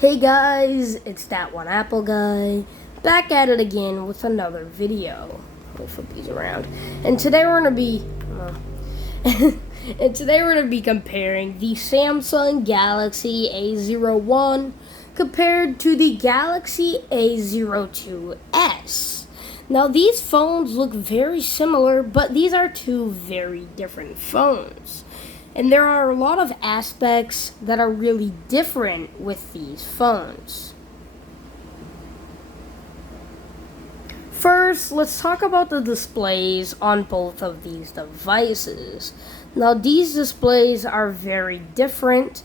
Hey guys, it's that one Apple guy, back at it again with another video. Let me flip these around. And today we're gonna be comparing the Samsung Galaxy A01 compared to the Galaxy A02s. Now these phones look very similar, but these are two very different phones. And there are a lot of aspects that are really different with these phones. First, let's talk about the displays on both of these devices. Now, these displays are very different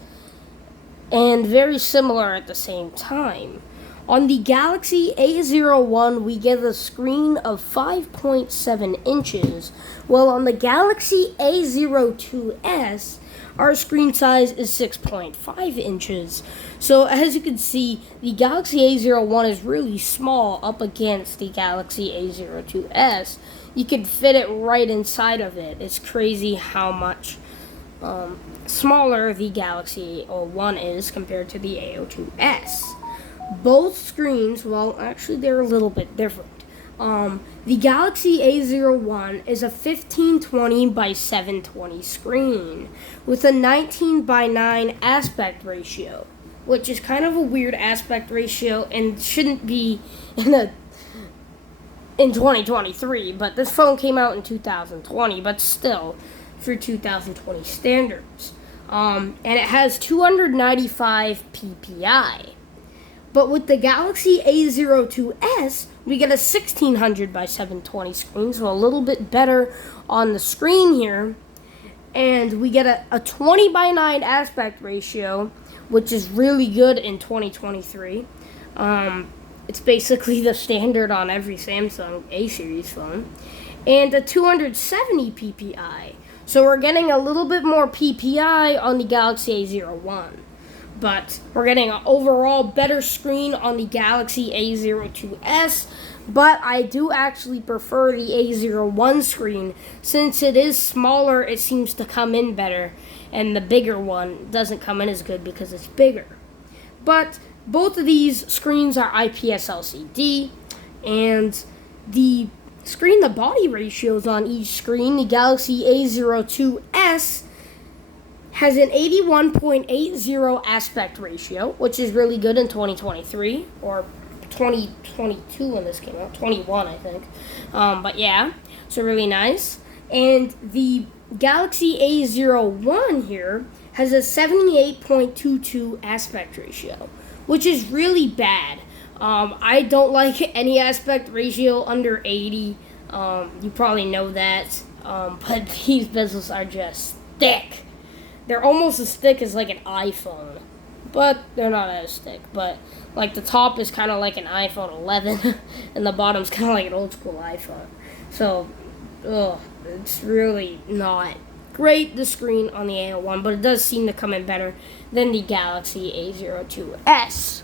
and very similar at the same time. On the Galaxy A01, we get a screen of 5.7 inches, while on the Galaxy A02s, our screen size is 6.5 inches. So as you can see, the Galaxy A01 is really small up against the Galaxy A02s. You can fit it right inside of it. It's crazy how much smaller the Galaxy A01 is compared to the A02s. Both screens, well, actually they're a little bit different. The Galaxy A01 is a 1520 by 720 screen with a 19 by 9 aspect ratio, which is kind of a weird aspect ratio and shouldn't be in 2023, but this phone came out in 2020, but still for 2020 standards. And it has 295 ppi. But with the Galaxy A02s, we get a 1600 by 720 screen, so a little bit better on the screen here. And we get a 20 by 9 aspect ratio, which is really good in 2023. It's basically the standard on every Samsung A series phone. And a 270 ppi. So we're getting a little bit more ppi on the Galaxy A01. But we're getting an overall better screen on the Galaxy A02s, but I do actually prefer the A01 screen. Since it is smaller, it seems to come in better, and the bigger one doesn't come in as good because it's bigger. But both of these screens are IPS LCD, and the screen-to-body ratios on each screen, the Galaxy A02s has an 81.80 aspect ratio, which is really good in 2023, or 2022 when this came out, 21 I think. But yeah, so really nice. And the Galaxy A01 here has a 78.22 aspect ratio, which is really bad. I don't like any aspect ratio under 80. You probably know that, but these bezels are just thick. They're almost as thick as like an iPhone, but they're not as thick. But like the top is kind of like an iPhone 11, and the bottom's kind of like an old school iPhone. So, it's really not great, the screen on the A01, but it does seem to come in better than the Galaxy A02s.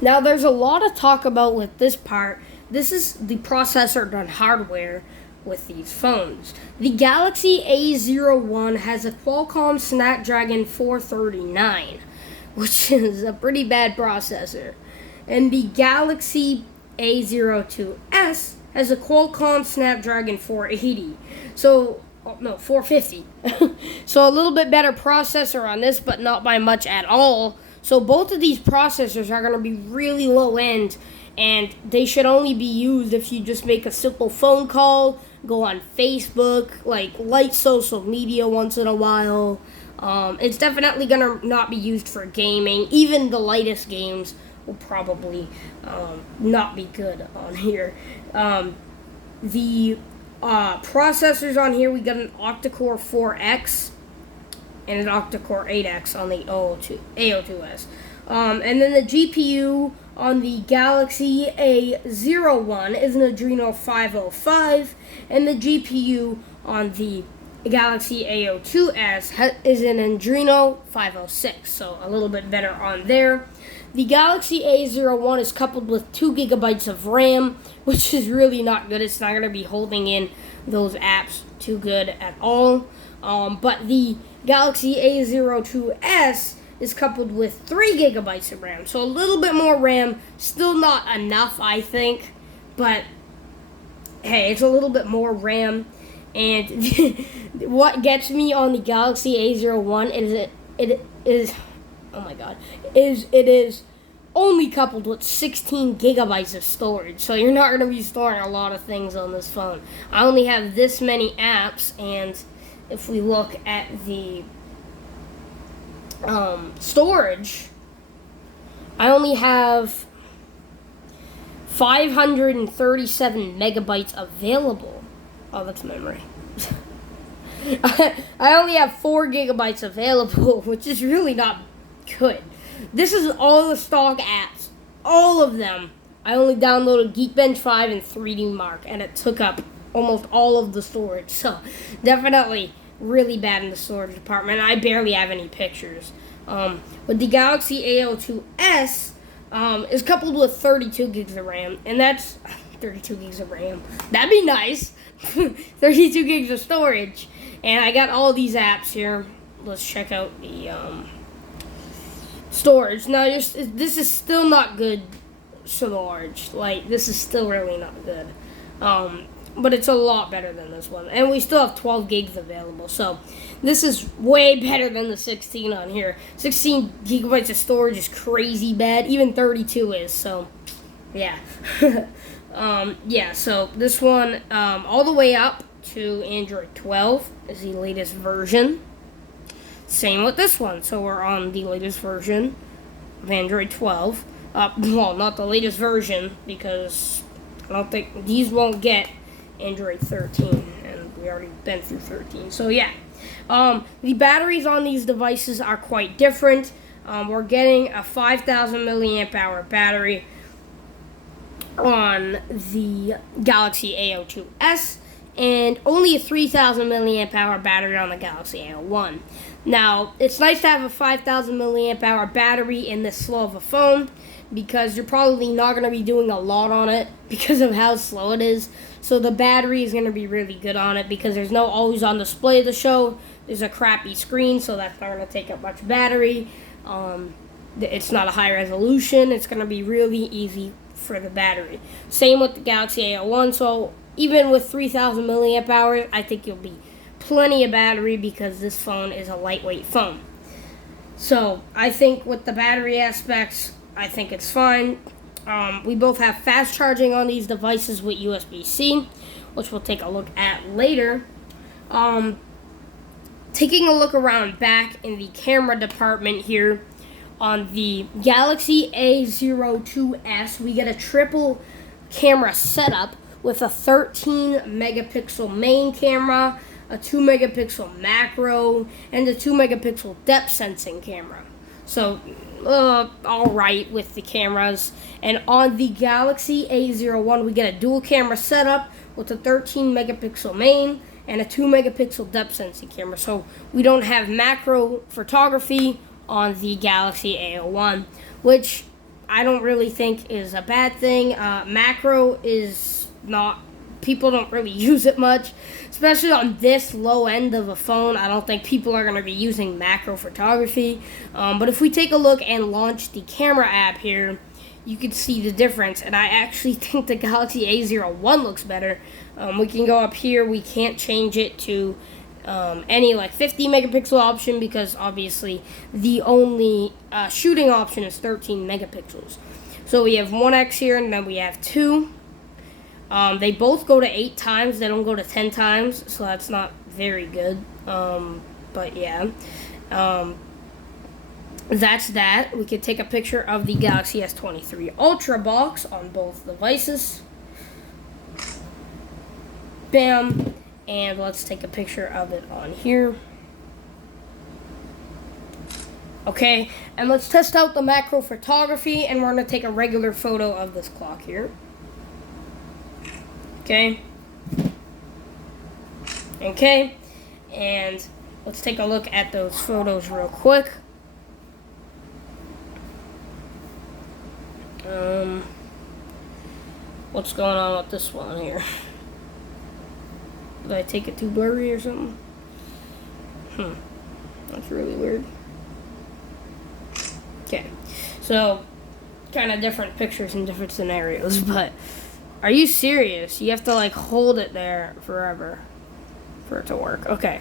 Now, there's a lot of talk about with this part. This is the processor done hardware with these phones. The Galaxy A01 has a Qualcomm Snapdragon 439, which is a pretty bad processor. And the Galaxy A02s has a Qualcomm Snapdragon 480. 450. So a little bit better processor on this, but not by much at all. So both of these processors are going to be really low end, and they should only be used if you just make a simple phone call, go on Facebook, like light social media once in a while. It's definitely gonna not be used for gaming. Even the lightest games will probably not be good on here. The processors on here, we got an octa-core 4X and an octa-core 8X on the A02s. And then the GPU on the Galaxy A01 is an Adreno 505, and the GPU on the Galaxy A02s is an Adreno 506, so a little bit better on there. The Galaxy A01 is coupled with 2 gigabytes of RAM, which is really not good. It's not going to be holding in those apps too good at all. But the Galaxy A02s is coupled with 3 gigabytes of RAM. So a little bit more RAM, still not enough, I think, but hey, it's a little bit more RAM. And what gets me on the Galaxy A01 is it is only coupled with 16 gigabytes of storage. So you're not going to be storing a lot of things on this phone. I only have this many apps, and if we look at the storage, I only have 537 megabytes available. Oh, that's memory. I only have 4 gigabytes available, which is really not good. This is all the stock apps, all of them. I only downloaded Geekbench 5 and 3D Mark, and it took up almost all of the storage. So, definitely really bad in the storage department. I barely have any pictures. But the Galaxy A02s is coupled with 32 gigs of RAM, and that's 32 gigs of RAM. That'd be nice. 32 gigs of storage, and I got all these apps here. Let's check out the storage. Now, this is still not good storage. Like, this is still really not good. But it's a lot better than this one. And we still have 12 gigs available. So, this is way better than the 16 on here. 16 gigabytes of storage is crazy bad. Even 32 is. So, yeah. So this one, all the way up to Android 12 is the latest version. Same with this one. So we're on the latest version of Android 12. Well, not the latest version, because I don't think these won't get Android 13, and we already been through 13. So yeah, the batteries on these devices are quite different. We're getting a 5,000 milliamp hour battery on the Galaxy A02s, and only a 3,000 milliamp hour battery on the Galaxy A01. Now, it's nice to have a 5,000 milliamp hour battery in this slow of a phone, because you're probably not going to be doing a lot on it because of how slow it is. So the battery is going to be really good on it, because there's no always on display to show. There's a crappy screen, so that's not going to take up much battery. It's not a high resolution. It's going to be really easy for the battery. Same with the Galaxy A01. So even with 3,000 milliamp hours, I think you'll be plenty of battery, because this phone is a lightweight phone. So I think with the battery aspects, I think it's fine. We both have fast charging on these devices with USB-C, which we'll take a look at later. Taking a look around back in the camera department here, on the Galaxy A02s, we get a triple camera setup with a 13 megapixel main camera, a 2 megapixel macro, and a 2 megapixel depth sensing camera. So, alright with the cameras. And on the Galaxy A01, we get a dual camera setup with a 13 megapixel main and a 2 megapixel depth sensing camera. So, we don't have macro photography on the Galaxy A01, which I don't really think is a bad thing. Macro is not, people don't really use it much, especially on this low end of a phone. I don't think people are going to be using macro photography. But if we take a look and launch the camera app here, you can see the difference, and I actually think the Galaxy A01 looks better. We can go up here. We can't change it to any like 50 megapixel option, because obviously the only shooting option is 13 megapixels. So we have 1x here, and then we have 2. They both go to 8 times. They don't go to 10 times, so that's not very good. But yeah, that's that. We could take a picture of the Galaxy S23 Ultra box on both devices. Bam. And let's take a picture of it on here. Okay, and let's test out the macro photography, and we're going to take a regular photo of this clock here. Okay. Okay, and let's take a look at those photos real quick. What's going on with this one here? Did I take it too blurry or something? That's really weird. Okay, so kind of different pictures in different scenarios, but are you serious? You have to like hold it there forever for it to work. Okay,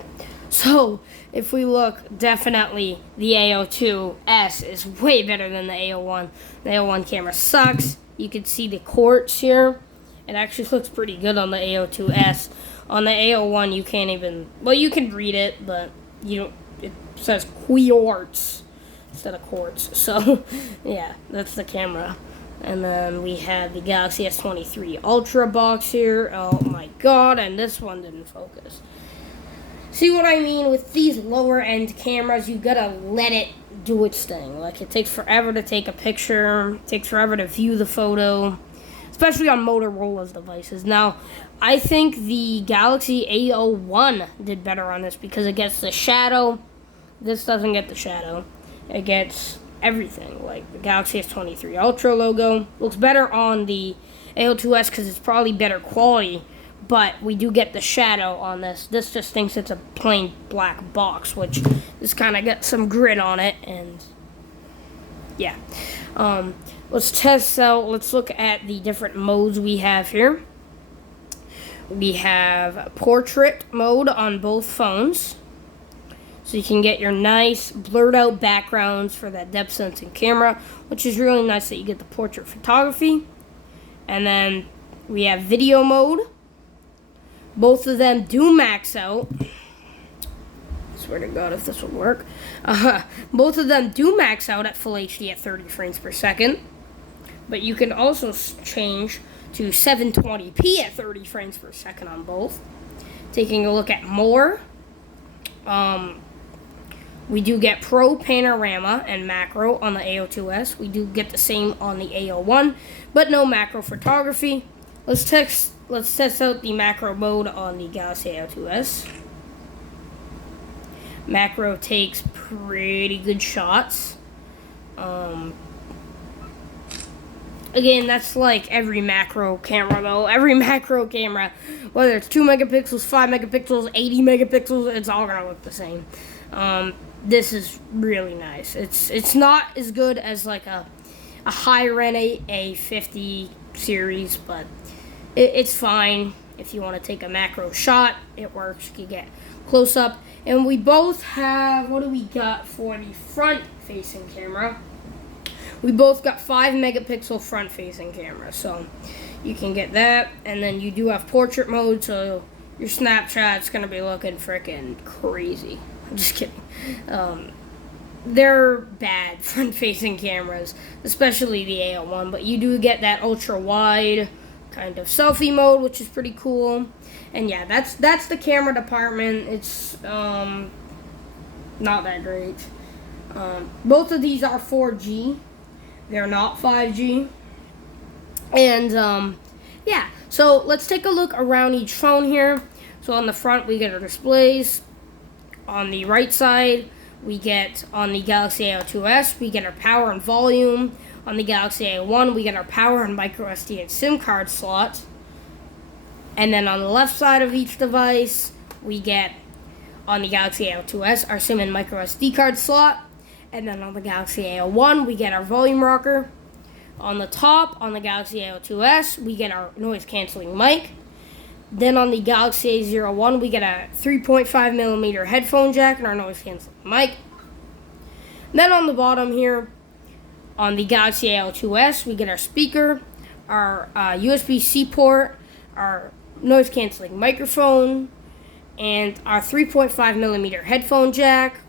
so if we look, definitely the A02s is way better than the A01. The A01 camera sucks. You can see the quartz here. It actually looks pretty good on the A02s. On the A01, you can't even, well, you can read it, but you don't, it says quartz instead of quartz. So, yeah, that's the camera. And then we have the Galaxy S23 Ultra box here. Oh my god, and this one didn't focus. See what I mean? With these lower end cameras, you gotta let it do its thing. Like, it takes forever to take a picture, it takes forever to view the photo, especially on Motorola's devices. Now, I think the Galaxy A01 did better on this because it gets the shadow. This doesn't get the shadow. It gets everything. Like, the Galaxy S23 Ultra logo looks better on the A02s because it's probably better quality, but we do get the shadow on this. This just thinks it's a plain black box, which this kind of got some grit on it, and yeah. Let's test out, let's look at the different modes we have here. We have portrait mode on both phones. So you can get your nice blurred out backgrounds for that depth sensing camera, which is really nice that you get the portrait photography. And then we have video mode. Both of them do max out. Swear to God if this will work. Both of them do max out at full HD at 30 frames per second. But you can also change to 720p at 30 frames per second on both. Taking a look at more, we do get Pro Panorama and Macro on the A02s. We do get the same on the A01, but no macro photography. Let's test out the macro mode on the Galaxy A02s. Macro takes pretty good shots. Again, that's like every macro camera though. Every macro camera, whether it's 2 megapixels, 5 megapixels, 80 megapixels, it's all gonna look the same. This is really nice. It's not as good as like a high-end A50 series, but it's fine. If you want to take a macro shot, it works. You can get close up. And we both have, what do we got for the front-facing camera? We both got 5 megapixel front-facing camera, so you can get that. And then you do have portrait mode, so your Snapchat's gonna be looking freaking crazy. I'm just kidding. They're bad front-facing cameras, especially the A01, but you do get that ultra-wide kind of selfie mode, which is pretty cool. And yeah, that's the camera department. It's not that great. Both of these are 4G. They're not 5G. And yeah, so let's take a look around each phone here. So on the front, we get our displays. On the right side, we get, on the Galaxy A02s, we get our power and volume. On the Galaxy A01, we get our power and micro SD and SIM card slot. And then on the left side of each device, we get, on the Galaxy A02s, our SIM and micro SD card slot. And then on the Galaxy A01, we get our volume rocker. On the top, on the Galaxy A02s, we get our noise-canceling mic. Then on the Galaxy A01, we get a 3.5mm headphone jack and our noise-canceling mic. Then on the bottom here, on the Galaxy A02s, we get our speaker, our USB-C port, our noise-canceling microphone, and our 3.5mm headphone jack.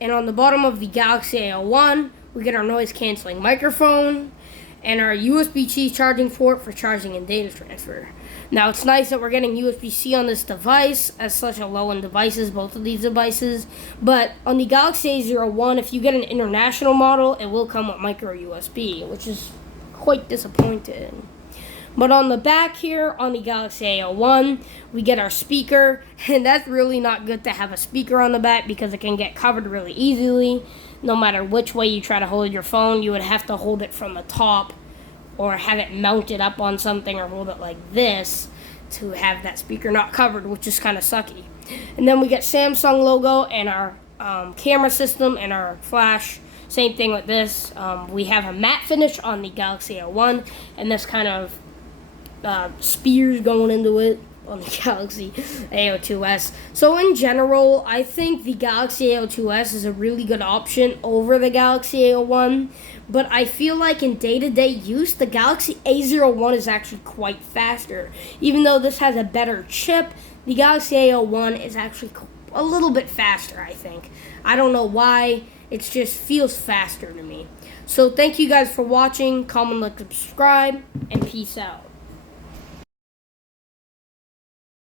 And on the bottom of the Galaxy A01, we get our noise-canceling microphone and our USB-C charging port for charging and data transfer. Now, it's nice that we're getting USB-C on this device, as such a low-end devices, both of these devices. But on the Galaxy A01, if you get an international model, it will come with micro USB, which is quite disappointing. But on the back here, on the Galaxy A01, we get our speaker, and that's really not good to have a speaker on the back because it can get covered really easily. No matter which way you try to hold your phone, you would have to hold it from the top or have it mounted up on something or hold it like this to have that speaker not covered, which is kind of sucky. And then we get Samsung logo and our camera system and our flash Same thing with this. We have a matte finish on the Galaxy A01, and this kind of spears going into it on the Galaxy A02s. So in general, I think the Galaxy A02s is a really good option over the Galaxy A01, but I feel like in day-to-day use, the Galaxy A01 is actually quite faster. Even though this has a better chip, the Galaxy A01 is actually a little bit faster, I think. I don't know why, it just feels faster to me. So thank you guys for watching, comment, like, subscribe, and peace out.